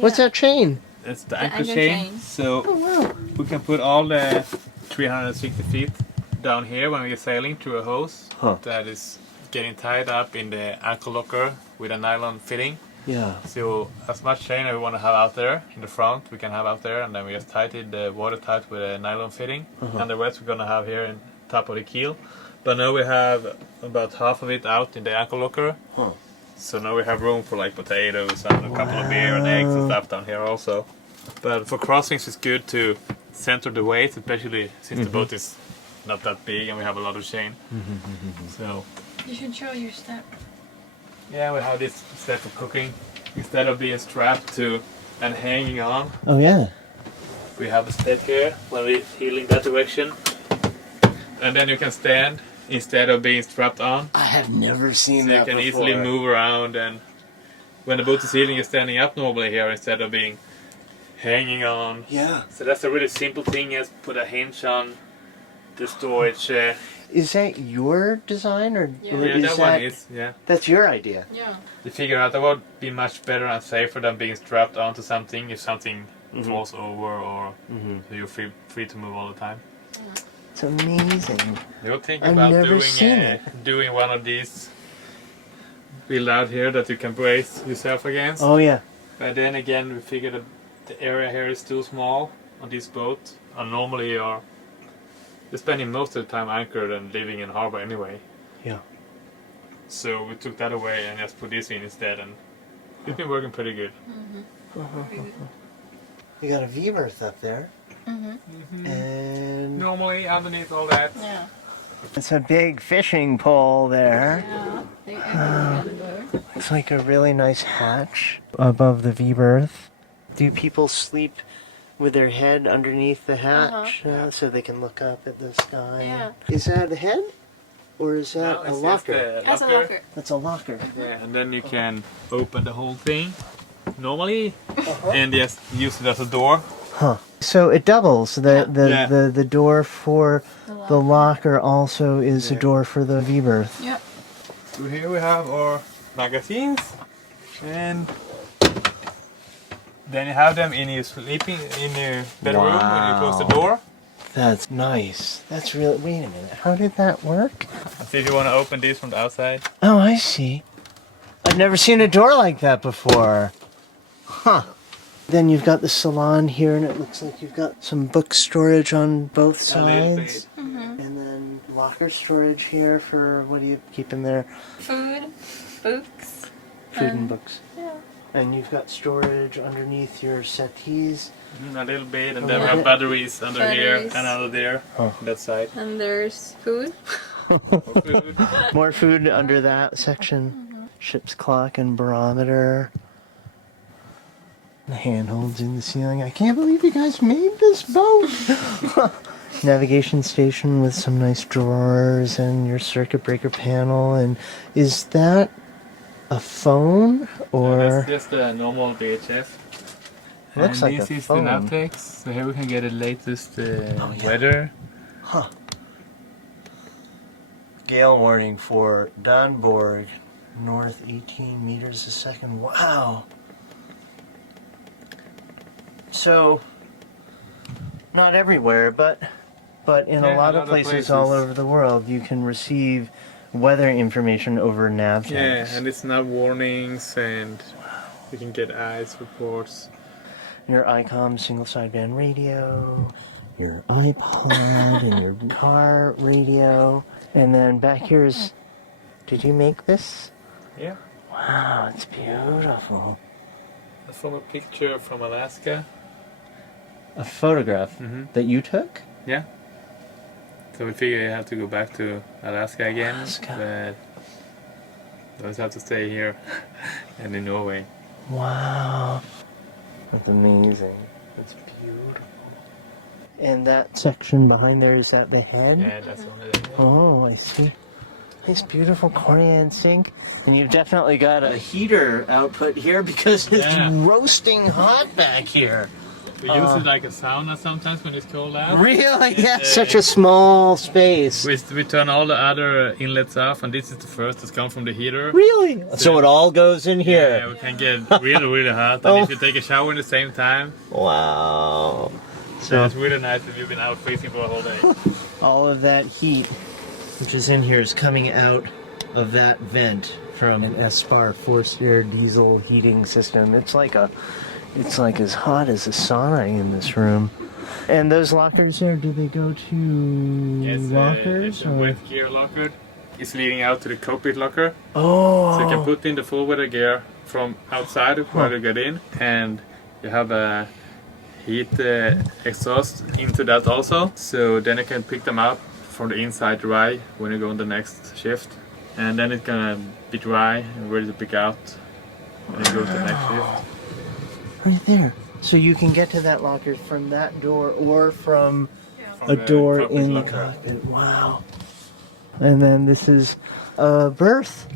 What's that chain? It's the anchor chain. So we can put all the 360 feet down here when we're sailing through a hose that is getting tied up in the anchor locker with a nylon fitting. Yeah. So as much chain as we want to have out there in the front, we can have out there, and then we just tied it the watertight with a nylon fitting, and the rest we're gonna have here in top of the keel. But now we have about half of it out in the anchor locker. So now we have room for like potatoes and a couple of beer and eggs and stuff down here also. But for crossings it's good to center the weight, especially since the boat is not that big and we have a lot of chain. So you should show your step. yeah, we have this step for cooking. Instead of being strapped to and hanging on, Oh yeah. we have a step here when we're heeling that direction. And then you can stand instead of being strapped on. I have never seen So you can easily move around, and when the boat is heeling, you're standing up normally here instead of being hanging on. Yeah. So that's a really simple thing, is put a hinge on the storage. Is that your design or Yeah. or Yeah, is that one is, yeah. That's your idea? Yeah. They figure out that would be much better and safer than being strapped onto something if something falls over, or so you're free to move all the time. It's amazing. You'll think I've about never seen it. doing one of these build out here that you can brace yourself against. Oh yeah. But then again, we figured that the area here is too small on this boat, and normally you're spending most of the time anchored and living in harbor anyway. Yeah. So we took that away and just put this in instead, and it's been working pretty good. You got a V-berth up there. And Normally underneath all that. Yeah. it's a big fishing pole there. Yeah. It's like a really nice hatch above the V-berth. Do people sleep with their head underneath the hatch so they can look up at the sky? Yeah. Is that a head? Or is that No, a it's just locker? a As a locker. That's a locker. Yeah, and then you can open the whole thing normally and just use it as a door. Huh. So it doubles. The Yeah. the door for the locker also is a door for the V-berth. Yeah. So here we have our magazines, and then you have them in your bedroom when you close the door. That's nice. That's really. Wait a minute. How did that work? So if you want to open these from the outside. Oh, I see. I've never seen a door like that before. Huh. Then you've got the salon here, and it looks like you've got some book storage on both A little sides. bit. And then locker storage here for what do you keep in there? Food, books. Food and books. Yeah. And you've got storage underneath your settees. A little bit, and then we have batteries under here Batteries. and under there, on that side. And there's food. For food. More food under that section. Ship's clock and barometer. The handholds in the ceiling. I can't believe you guys made this boat. Navigation station with some nice drawers and your circuit breaker panel. And is that a phone or? That's just a normal VHF. Looks like this a is phone. the Navtex, so here we can get the latest weather. Huh. Gale warning for Donborg, north 18 meters a second. Wow. So, not everywhere, but in a lot of places all over the world, you can receive weather information over nav tags. Yeah, and it's nav warnings, and you can get ice reports. Your ICOM single sideband radio, your iPod, and your car radio. And then back here is, did you make this? Yeah. Wow, it's beautiful. That's from a picture from Alaska. A photograph that you took? Yeah. So we figure you have to go back to Alaska again, but you always have to stay here and in Norway. Wow. That's amazing. It's beautiful. And that section behind there, is that the head? Yeah, that's one of them. Oh, I see. Nice, beautiful Corian sink. And you've definitely got a heater output here because it's roasting hot back here. We use it like a sauna sometimes when it's cold out. Really? Yeah, such a small space. We turn all the other inlets off, and this is the first that's come from the heater. Really? So it all goes in here. Yeah, we can get really, really hot. And if you take a shower in the same time, Wow. so it's really nice if you've been out freezing for a whole day. All of that heat, which is in here, is coming out of that vent from an S-Bar forced air diesel heating system. It's like as hot as a sauna in this room. And those lockers here, do they go to lockers? It's a wet gear locker. It's leading out to the cockpit locker. Oh. So you can put in the full weather gear from outside while you get in, and you have a heat exhaust into that also. So then you can pick them up from the inside dry when you go on the next shift. And then it's gonna be dry and ready to pick out when you go to the next shift. Right there. So you can get to that locker from that door or from From a the door cockpit in the locker. cockpit. Wow. And then this is a berth.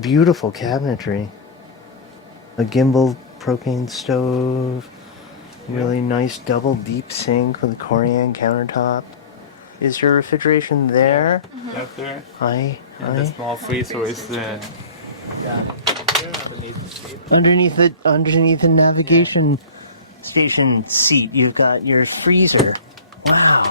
Beautiful cabinetry. A gimbal propane stove. Really nice double deep sink with a Corian countertop. Is your refrigeration there? Up there. Hi. And the small freezer is Underneath the navigation station seat, you've got your freezer. Wow.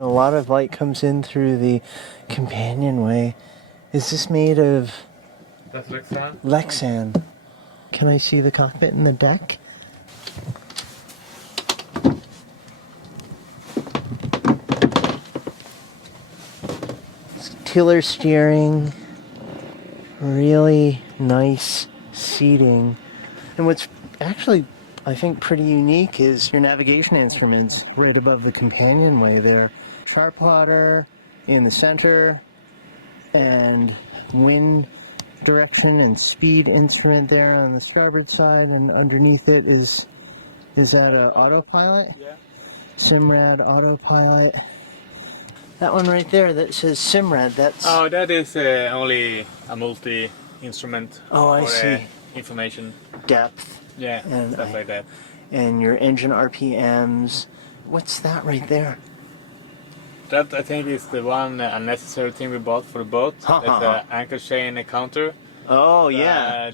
A lot of light comes in through the companionway. Is this made of That's Lexan. Lexan? Can I see the cockpit and the deck? Tiller steering, really nice seating. And what's actually, I think, pretty unique is your navigation instruments right above the companionway there. Chart plotter in the center, and wind direction and speed instrument there on the starboard side, and underneath it is that an autopilot? Yeah. Simrad autopilot. That one right there that says Simrad, that's... Oh, that is only a multi-instrument Oh, I for see. information. Depth. Yeah, And stuff like that. And your engine RPMs. What's that right there? That I think is the one unnecessary thing we bought for the boat. It's an anchor chain counter. Oh, yeah.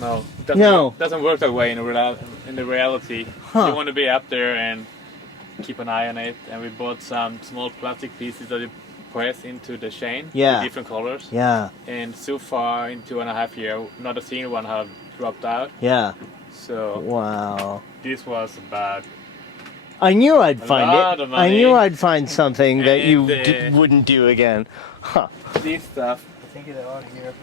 That, no, doesn't work that way in the reality. Huh. You want to be up there and keep an eye on it. And we bought some small plastic pieces that you press into the chain. Yeah. With different colors. Yeah, And so far in 2.5 years, not a single one have dropped out. yeah. So Wow. this was bad. I knew I'd find lot it. of I money. knew I'd find something that And, you wouldn't do again. Huh. This stuff. I think it's on here.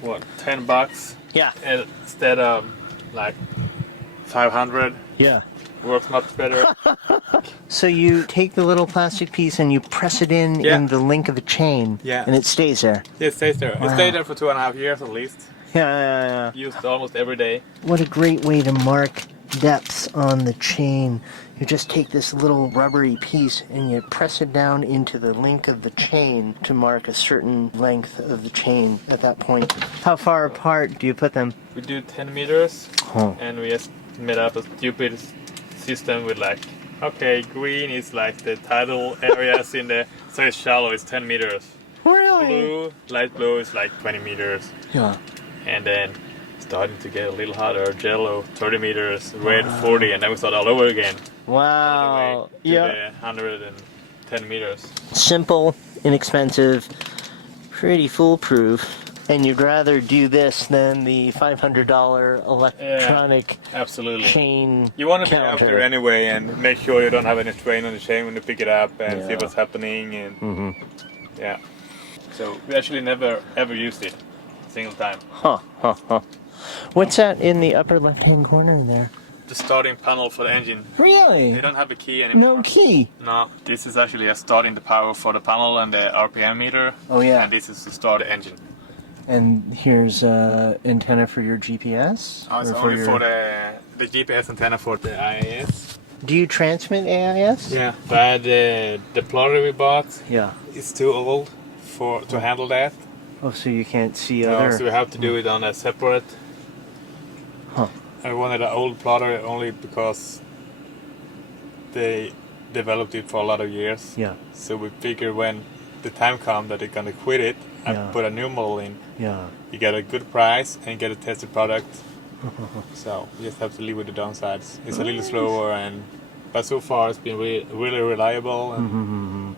What, $10 Yeah. instead of like 500? Yeah. Works much better. So you take the little plastic piece and you press it in Yeah. the link of the chain. Yeah. And it stays there. It stays there. Wow. It stayed there for 2.5 years at least. Yeah. Used almost every day. What a great way to mark depths on the chain. You just take this little rubbery piece and you press it down into the link of the chain to mark a certain length of the chain at that point. How far apart do you put them? We do 10 meters Oh. and we just made up a stupid system with like, okay, green is like the tidal areas in the, so it's shallow, it's 10 meters. Really? Blue, light blue is like 20 meters. Yeah. And then starting to get a little hotter, yellow 30 meters, red 40, and then we start all over again. All Wow. the way to Yeah. the 110 meters. Simple, inexpensive, pretty foolproof. And you'd rather do this than the $500 electronic Absolutely. chain You want to be counter. out there anyway and make sure you don't have any strain on the chain when you pick it up and see Yeah. what's happening. And Mm-hmm. yeah. So we actually never ever used it a single time. Huh. What's that in the upper left-hand corner there? The starting panel for the engine. Really? We don't have the key anymore. No key. No, this is actually a starting the power for the panel and the RPM meter. Oh, yeah. And this is to start the engine. And here's antenna for your GPS? It's Or only your- for the GPS antenna for the IAS. Do you transmit AIS? Yeah, but the plotter we bought Yeah. is too old to handle that. Oh, so you can't see No, other... so we have to do it on a separate. Huh. I wanted an old plotter only because they developed it for a lot of years. Yeah. So we figure when the time comes that they're gonna quit it and Yeah. put a new model in, Yeah. you get a good price and get a tested product. So you just have to live with the downsides. It's a little slower, but so far it's been really reliable. And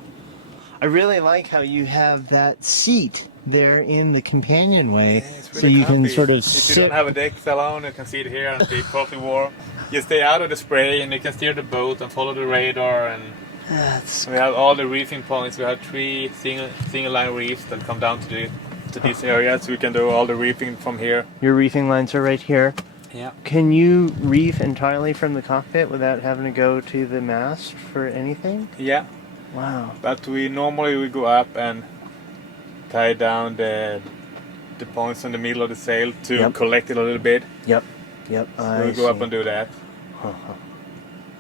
I really like how you have that seat there in the companionway, it's so you can comfy. sort of If you sit. don't have a deck salon, you can sit here and be coffee warm. You stay out of the spray and you can steer the boat and follow the radar. And That's we have all the reefing points. We have 3 single line reefs that come down to this area, so we can do all the reefing from here. your reefing lines are right here. Yeah. Can you reef entirely from the cockpit without having to go to the mast for anything? Yeah, Wow. but we normally go up and tie down the points in the middle of the sail to Yep. collect it a little bit. Yep. So I we go up see. and do that. Uh-huh.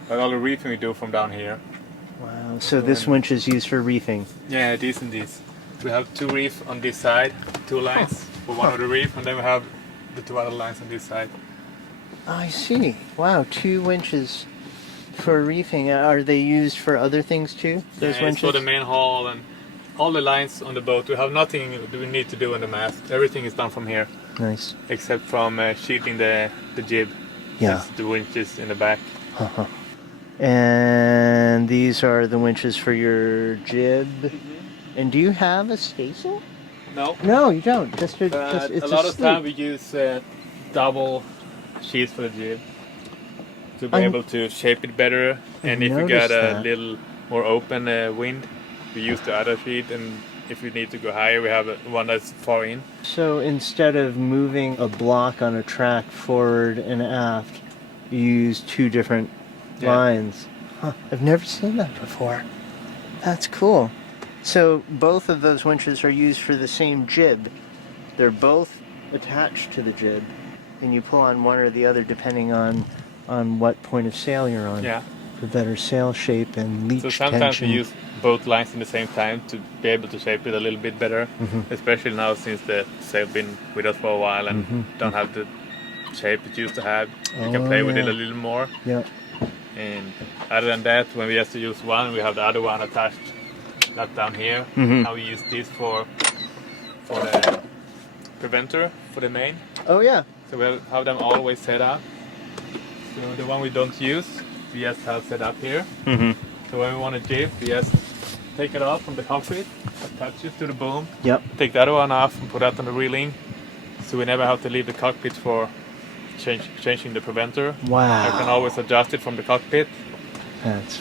But all the reefing we do from down here. Wow. So this winch is used for reefing. Yeah, these and these. We have 2 reefs on this side, 2 lines for one of the reef, and then we have the 2 other lines on this side. I see. Wow. 2 winches for reefing. Are they used for other things too? Those Yeah, it's for winches? the main hull and all the lines on the boat. We have nothing we need to do on the mast. Everything is done from here, Nice. except from sheeting the jib. Yeah. That's the winches in the back. Uh-huh. And these are the winches for your jib. And do you have a staysail? No, No, you don't. Just but it's a lot of sleep. time we use double sheets for the jib to be I'm- able to shape it better. And if you noticed got a that. little more open wind, we use the other sheet. And if we need to go higher, we have one that's far in. So instead of moving a block on a track forward and aft, you use 2 different Yeah. lines. Huh. I've never seen that before. That's cool. So both of those winches are used for the same jib. They're both attached to the jib, and you pull on one or the other depending on what point of sail you're on. Yeah. For better sail shape and leach So sometimes tension. we use both lines in the same time to be able to shape it a little bit better, especially now since the sail been with us for a while and don't have the shape it used to have. We can Oh, play with it yeah. a little more. Yeah. And other than that, when we have to use one, we have the other one attached that down here. Mhm. Now we use this for the preventer for the main. Oh yeah. So we'll have them always set up. So the one we don't use, we just have set up here. Mm-hmm. So when we want to jib, we just take it off from the cockpit, attach it to the boom, Yep. take the other one off and put that on the reeling. So we never have to leave the cockpit for changing the preventer. Wow. I can always adjust it from the cockpit. That's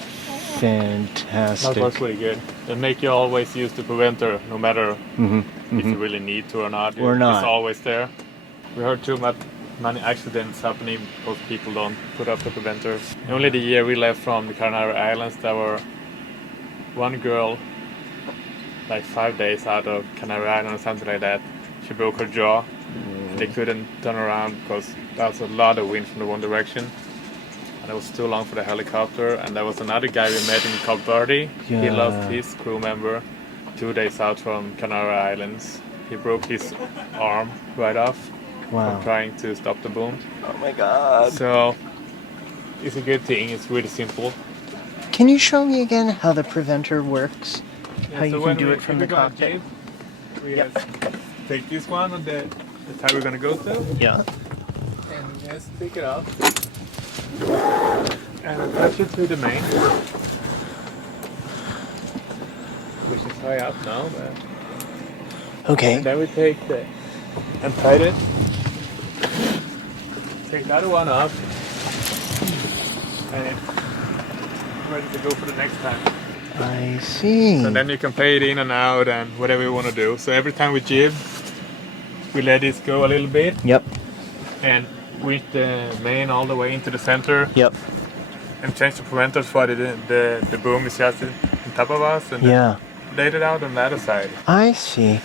fantastic. That works really good. They make you always use the preventer, no matter Mhm, if you mhm. really need to or not. Or not. It's always there. We heard too many accidents happening because people don't put up the preventer. Only the year we left from the Canary Islands, there were one girl, like 5 days out of Canary Island or something like that. She broke her jaw. And they couldn't turn around because there was a lot of wind from the one direction. And it was too long for the helicopter. And there was another guy we met in Cape Verde. He Yeah. lost his crew member 2 days out from Canary Islands. He broke his arm right off Wow. from trying to stop the boom. Oh my god. So it's a good thing. It's really simple. Can you show me again how the preventer works? Yeah, How you can when do we- it from when the we're gonna cockpit? jib, we Yep. just take this one on the tire we're gonna go to. Yeah. And just take it off and attach it to the main, which is high up now. But Okay. and then we take and tight it. Take the other one off, and it's ready to go for the next time. I see. And then you can play it in and out and whatever you want to do. So every time we jib, we let this go a little bit Yep. and with the main all the way into the center. Yep. And change the preventers for the boom is just on top of us and Yeah. laid it out on the other side. I see.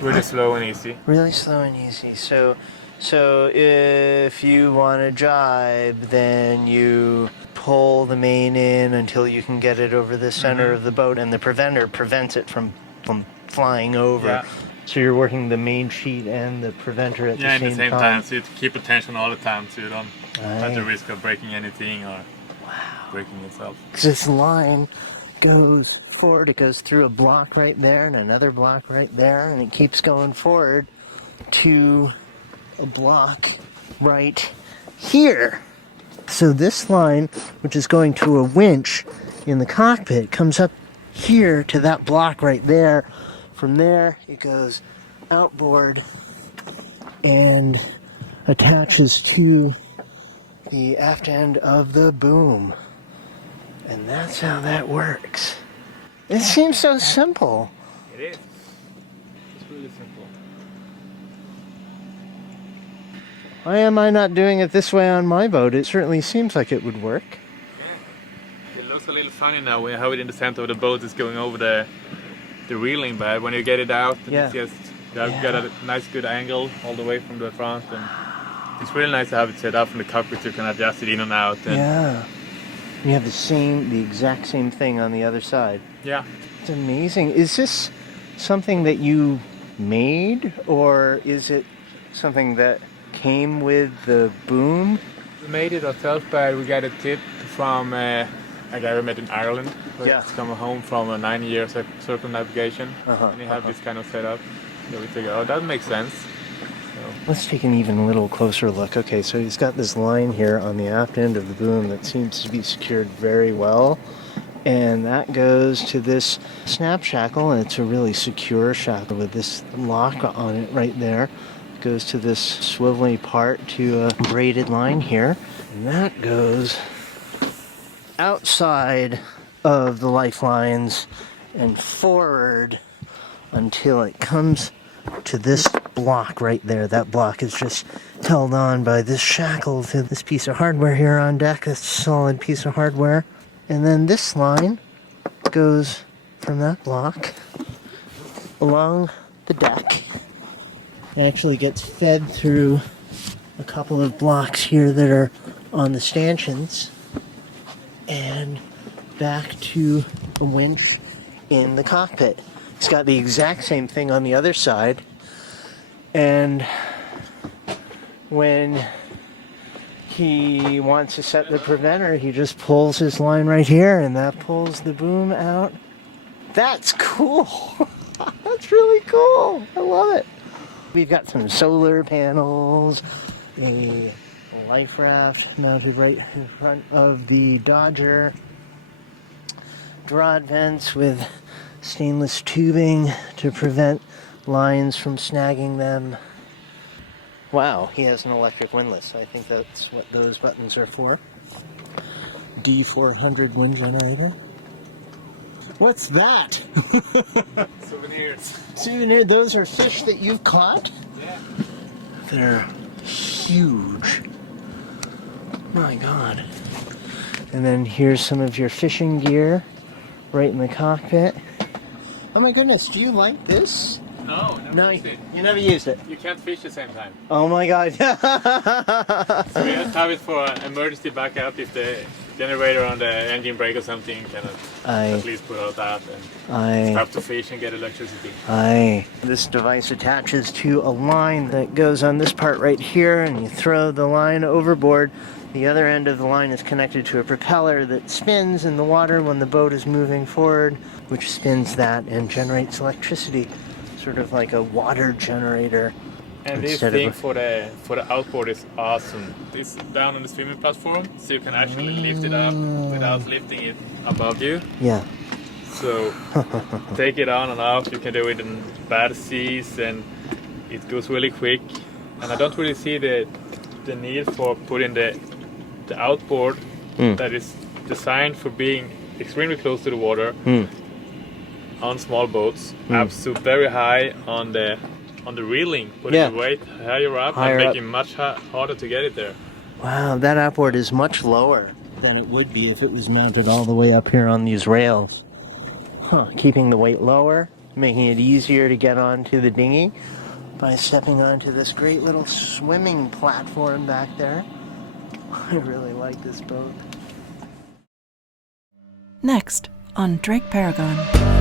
Really slow and easy. Really slow and easy. So if you want to jibe, then you pull the main in until you can get it over the center of the boat, and the preventer prevents it from flying over. Yeah. So you're working the main sheet and the preventer at Yeah, the at the same time, so you keep attention all the time, so you don't have the risk of breaking anything or breaking yourself. This line goes forward. It goes through a block right there and another block right there, and it keeps going forward to a block right here. So this line, which is going to a winch in the cockpit, comes up here to that block right there. From there, it goes outboard and attaches to the aft end of the boom. And that's how that works. It seems so simple. It is. It's really simple. Why am I not doing it this way on my boat? It certainly seems like it would work. Yeah. It looks a little funny now when you have it in the center of the boat. It's going over the reeling, but when you get it out, it's just you've got a nice good angle all the way from the front, and it's really nice to have it set up from the cockpit. You can adjust it in and out. And Yeah. You have the exact same thing on the other side. Yeah. It's amazing. Is this something that you made, or is it something that came with the boom? We made it ourselves, but we got a tip from a guy we met in Ireland. He's coming home from a 9-year circumnavigation, and he had this kind of setup. So we figured, oh, that makes sense. Let's take an even little closer look. Okay, so he's got this line here on the aft end of the boom that seems to be secured very well. And that goes to this snap shackle, and it's a really secure shackle with this lock on it right there. It goes to this swivelly part to a braided line here. And that goes outside of the lifelines and forward until it comes to this block right there. That block is just held on by this shackle to this piece of hardware here on deck. This solid piece of hardware. And then this line goes from that block along the deck. It actually gets fed through a couple of blocks here that are on the stanchions and back to a winch in the cockpit. It's got the exact same thing on the other side, and when he wants to set the preventer, he just pulls his line right here, and that pulls the boom out. That's cool. That's really cool. I love it. We've got some solar panels, a life raft mounted right in front of the Dodger, rod vents with stainless tubing to prevent lines from snagging them. Wow, he has an electric windlass. I think that's what those buttons are for. D400 wind generator. What's that? Souvenirs. Souvenir, those are fish that you've caught? Yeah. They're huge. My God. And then here's some of your fishing gear right in the cockpit. Oh my goodness, do you like this? No, No, you never used it. You can't fish the same time. Oh my God. So we just have it for emergency backup if the generator on the engine break or something can at least put out that and start to fish and get electricity. This device attaches to a line that goes on this part right here, and you throw the line overboard. The other end of the line is connected to a propeller that spins in the water when the boat is moving forward, which spins that and generates electricity, sort of like a water generator. And this thing for the outboard is awesome. It's down on the swimming platform, so you can actually lift it up without lifting it above you. Yeah. So take it on and off. You can do it in bad seas, and it goes really quick. And I don't really see the need for putting the outboard that is designed for being extremely close to the water on small boats up so very high on the reeling, putting the weight higher up and making much harder to get it there. Wow, that outboard is much lower than it would be if it was mounted all the way up here on these rails. Keeping the weight lower, making it easier to get onto the dinghy by stepping onto this great little swimming platform back there. I really like this boat. Next on DrakeParagon.